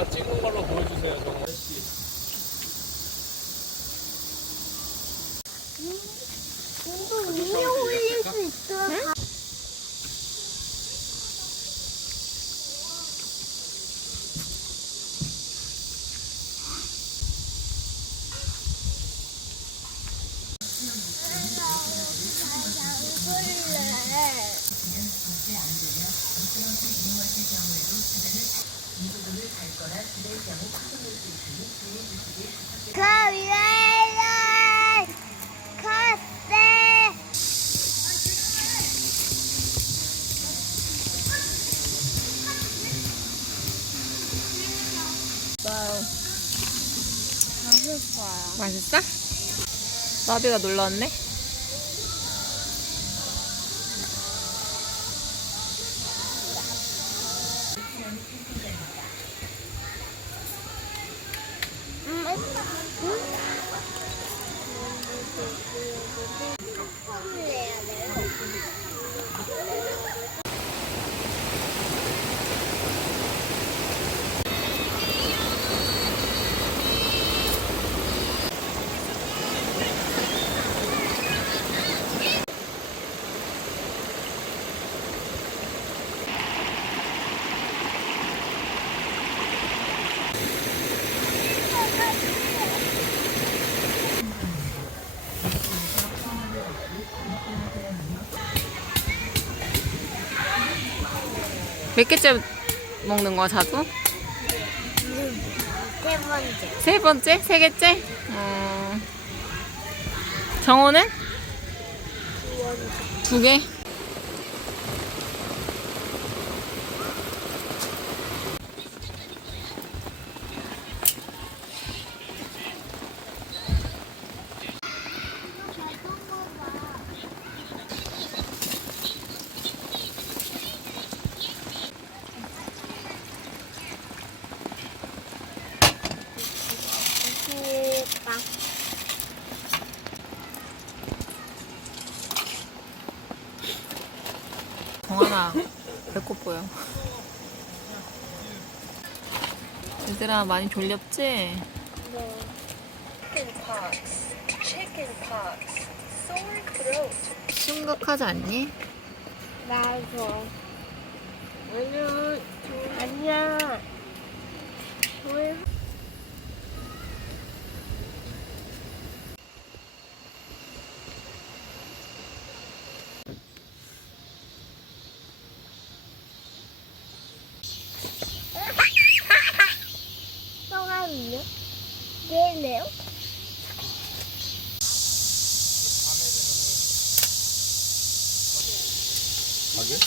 이따가 찍은 걸로 보여주세요, 정원 씨. 이거 위에 올릴 수 있어. 응? 그 위에 컸대. 맛있어? 나비가 놀러 왔네? 몇 개째 먹는 거야, 자두? 세 번째. 세 번째? 세 개째? 정호는? 두 개? 정하나 배꼽 보여. 얘들아 많이 졸렸지? 네. 심각하지 않니? 나도. 아니야. 왜? 성함이요? 얘네요? 가게?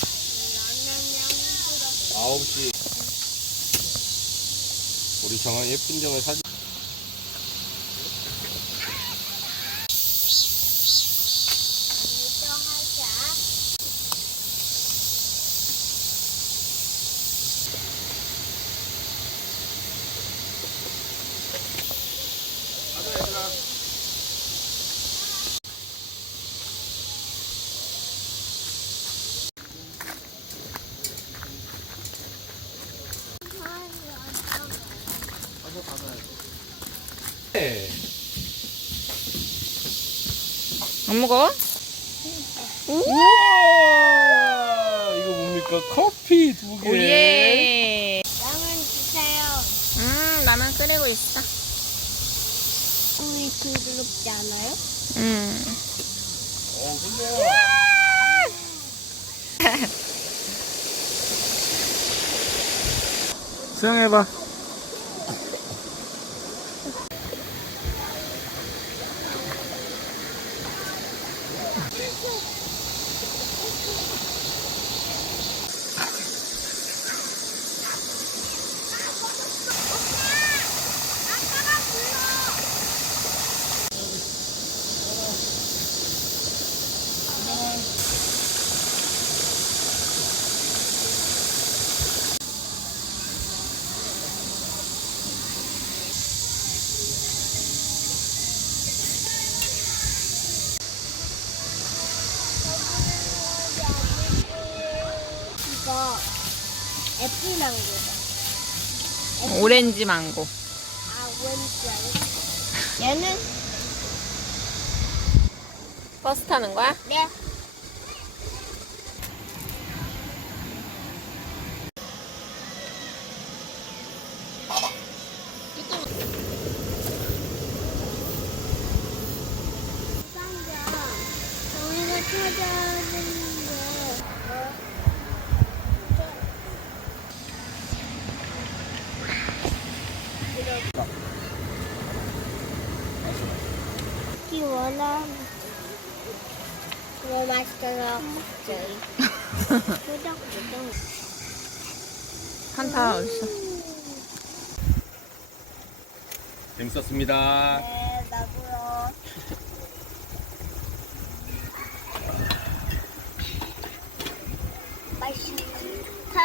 9시. 우리 정한 예쁜 정을 사진. 네. 안 먹어? 우와! 이거 뭡니까? 커피 두 개. 오예. 라면 주세요. 라면 끓이고 있어. 우리 징그럽지 않아요? 근데. 수영해봐. 이거 애플망고다. 오렌지 망고. 아, 뭔지 알아? 얘는? 버스 타는 거야? 네. 우리가 찾아야 되는데. 이 원함. 너무 맛있어서 저기. 꾸덕꾸덕. 한타 어딨어? 재밌었습니다. 네, 나도요. 맛있다.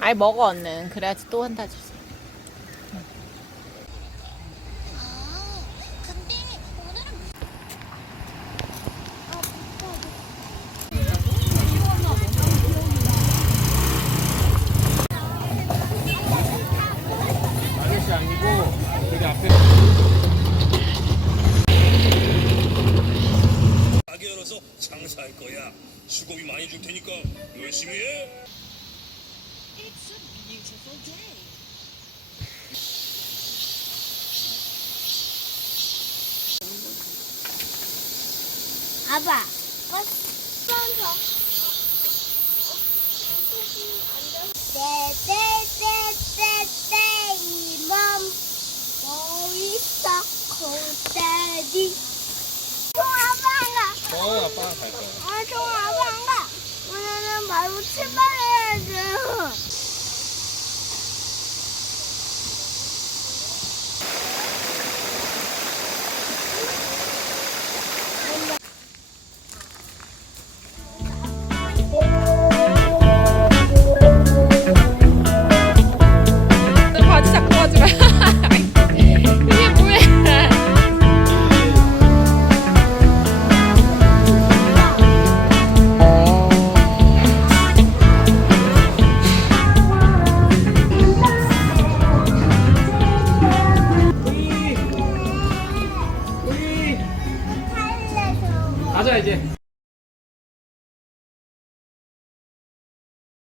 아이 먹어 얼른. 그래야지 또 한타 주세요. 아저씨 아니고 저기 앞에. 가게 열어서 장사할 거야. 수고비 많이 줄 테니까 열심히 해. 아빠, 꺼서. 떼떼떼떼떼 이몸 보이서 고데디. 아빠가. 아빠.